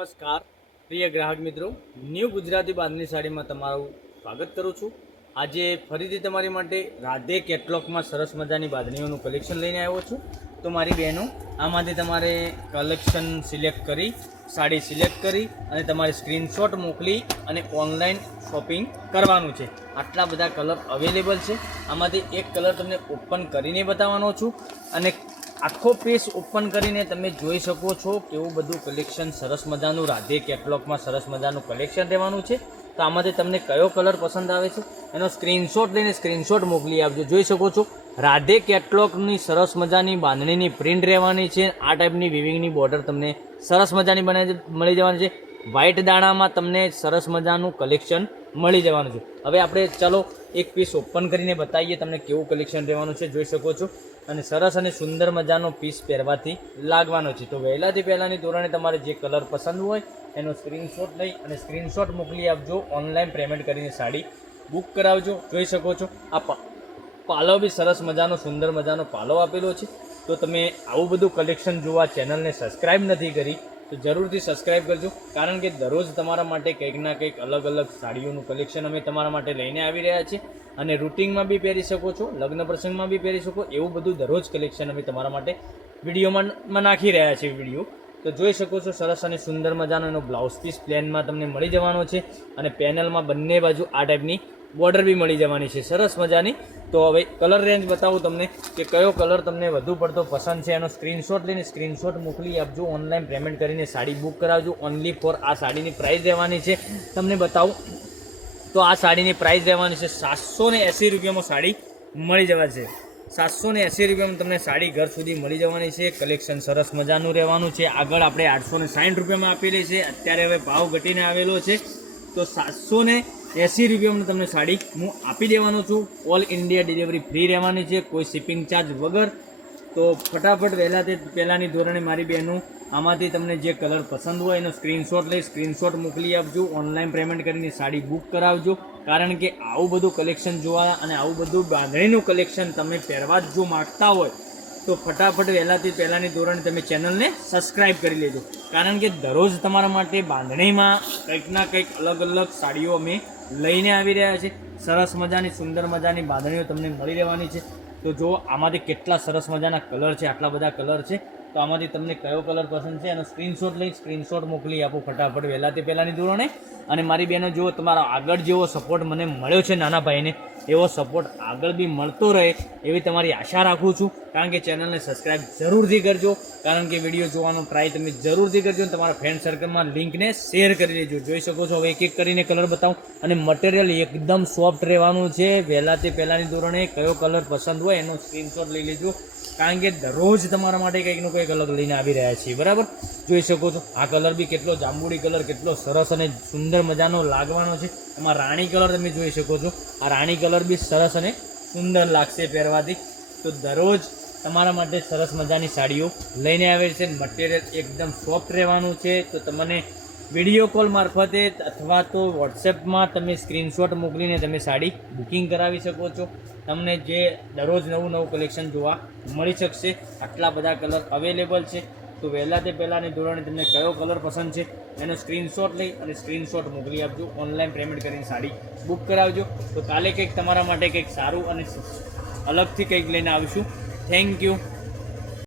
નમસ્કાર પ્રિય ગ્રાહક મિત્રો, ન્યૂ ગુજરાતી બાંધણી સાડીમાં તમારું સ્વાગત કરું છું। આજે ફરીથી તમારી માટે રાધે કેટલોગમાં સરસ મજાની બાંધણીઓનું કલેક્શન લઈને આવ્યો છું। તો મારી બહેનો, આમાંથી તમારે કલેક્શન સિલેક્ટ કરી, સાડી સિલેક્ટ કરી અને તમારે સ્ક્રીનશોટ મોકલી અને ઓનલાઈન શોપિંગ કરવાનું છે। આટલા બધા કલર અવેલેબલ છે। આમાંથી એક કલર તમને ઓપન કરીને બતાવવાનો છું અને આખો પીસ ઓપન કરીને તમે જોઈ શકો છો કેવું બધું કલેક્શન સરસ મજાનું રાધે કેટલોગમાં સરસ મજાનું કલેક્શન રહેવાનું છે। તો આમાંથી તમને કયો કલર પસંદ આવે છે એનો સ્ક્રીનશોટ લઈને સ્ક્રીનશોટ મોકલી આપજો। જોઈ શકો છો રાધે કેટલોગની સરસ મજાની બાંધણીની પ્રિન્ટ રહેવાની છે। આ ટાઈપની વિવિંગની બોર્ડર તમને સરસ મજાની મળી જવાની છે। વ્હાઇટ દાણામાં તમને સરસ મજાનું કલેક્શન મળી જવાનું છે। હવે આપણે ચાલો એક પીસ ઓપન કરીને બતાવીએ તમને કેવું કલેક્શન રહેવાનું છે। જોઈ શકો છો અને સરસ અને સુંદર મજાનો પીસ પહેરવાથી લાગવાનો છે। તો વહેલાથી પહેલાંની ધોરણે તમારે જે કલર પસંદ હોય એનો સ્ક્રીનશોટ લઈ અને સ્ક્રીનશોટ મોકલી આપજો। ઓનલાઈન પેમેન્ટ કરીને સાડી બુક કરાવજો। જોઈ શકો છો આ પાલો બી સરસ મજાનો સુંદર મજાનો પાલો આપેલો છે। તો તમે આવું બધું કલેક્શન જોવા ચેનલને સબસ્ક્રાઈબ નથી કરી તો જરૂરથી સબસ્ક્રાઈબ કરજો, કારણ કે દરરોજ તમારા માટે કંઈક ના કંઈક અલગ અલગ સાડીઓનું કલેક્શન અમે તમારા માટે લઈને આવી રહ્યા છીએ અને રૂટિનમાં બી પહેરી શકો છો, લગ્ન પ્રસંગમાં બી પહેરી શકો, એવું બધું દરરોજ કલેક્શન અમે તમારા માટે વિડીયોમાં નાખી રહ્યા છીએ વિડીયો। તો જોઈ શકો છો સરસ અને સુંદર મજાનો એનો બ્લાઉઝ પીસ પ્લેનમાં તમને મળી જવાનો છે અને પેનલમાં બંને બાજુ આ ટાઈપની બોર્ડર બી મળી જવાની છે સરસ મજાની। તો હવે કલર રેન્જ બતાવું તમને કે કયો કલર તમને વધુ પડતો પસંદ છે, એનો સ્ક્રીનશોટ લઈને સ્ક્રીનશોટ મોકલી આપજો। ઓનલાઈન પેમેન્ટ કરીને સાડી બુક કરાવજો। ઓનલી ફોર આ સાડીની પ્રાઇસ રહેવાની છે તમને બતાવું તો આ સાડીની પ્રાઇસ રહેવાની છે 780 રૂપિયામાં સાડી મળી જવાની છે। 780 રૂપિયામાં તમને સાડી ઘર સુધી મળી જવાની છે। કલેક્શન સરસ મજાનું રહેવાનું છે। આગળ આપણે 860 રૂપિયામાં આપેલી છે, અત્યારે હવે ભાવ ઘટીને આવેલો છે તો 780 રૂપિયામાં તમને સાડી હું આપી દેવાનો છું। ઓલ ઇન્ડિયા ડિલિવરી ફ્રી રહેવાની છે, કોઈ શિપિંગ ચાર્જ વગર। તો ફટાફટ વહેલાથી પહેલાંની ધોરણે મારી બહેનો આમાંથી તમને જે કલર પસંદ હોય એનો સ્ક્રીનશોટ લઈ સ્ક્રીનશોટ મોકલી આપજો। ઓનલાઈન પેમેન્ટ કરીને સાડી બુક કરાવજો, કારણ કે આવું બધું કલેક્શન જોવા અને આવું બધું બાંધણીનું કલેક્શન તમે પહેરવા જ જો માગતા હોય તો ફટાફટ વહેલાથી પહેલાંની ધોરણે તમે ચેનલને સબસ્ક્રાઈબ કરી લેજો, કારણ કે દરરોજ તમારા માટે બાંધણીમાં કંઈક ના કંઈક અલગ અલગ સાડીઓ અમે લઈને આવી રહ્યા છીએ। સરસ મજાની સુંદર મજાની બાંધણીઓ તમને મળી રહેવાની છે। તો જો આમાંથી કેટલા સરસ મજાના કલર છે, આટલા બધા કલર છે, તો આમાંથી તમને કયો કલર પસંદ છે એનો સ્ક્રીનશોટ લઈ સ્ક્રીનશોટ મોકલી આપો ફટાફટ વહેલાથી પહેલાંની ધોરણે। અને મારી બહેનો જો તમારો આગળ જેવો સપોર્ટ મને મળ્યો છે નાના ભાઈને, એવો સપોર્ટ આગળ બી મળતો રહે એવી તમારી આશા રાખું છું, કારણ કે ચેનલને સબસ્ક્રાઈબ જરૂરથી કરજો, કારણ કે વિડીયો જોવાનો ટ્રાય તમે જરૂરથી કરજો અને તમારા ફ્રેન્ડ સર્કલમાં લિંકને શેર કરી દેજો। જોઈ શકો છો હવે એક એક કરીને કલર બતાવું અને મટીરિયલ એકદમ સોફ્ટ રહેવાનું છે। વહેલાથી પહેલાંની ધોરણે કયો કલર પસંદ હોય એનો સ્ક્રીનશોટ લઈ લેજો, કારણ કે દરરોજ તમારા માટે કંઈકનું કંઈક અલગ લઈને આવી રહ્યા છીએ, બરાબર। જોઈ શકો છો આ કલર બી કેટલો જાંબુડી કલર કેટલો સરસ અને સુંદર મજાનો લાગવાનો છે। એમાં રાણી કલર તમે જોઈ શકો છો, આ રાણી કલર બી સરસ અને સુંદર લાગશે પહેરવાથી। તો દરરોજ તમારા માટે સરસ મજાની સાડીઓ લઈને આવે છે। મટીરિયલ એકદમ સોફ્ટ રહેવાનું છે। તો તમને વિડીયો કોલ મારફતે અથવા તો વોટ્સએપમાં તમે સ્ક્રીનશોટ મોકલીને તમે સાડી બુકિંગ કરાવી શકો છો। તમને જે દરરોજ નવું નવું કલેક્શન જોવા મળી શકશે। આટલા બધા કલર અવેલેબલ છે, તો વહેલાથી પહેલાંની ધોરણે તમને કયો કલર પસંદ છે એનો સ્ક્રીનશોટ લઈ અને સ્ક્રીનશોટ મોકલી આપજો। ઓનલાઈન પેમેન્ટ કરીને સાડી બુક કરાવજો। તો કાલે કંઈક તમારા માટે કંઈક સારું અને અલગથી કંઈક લઈને આવીશું। Thank you.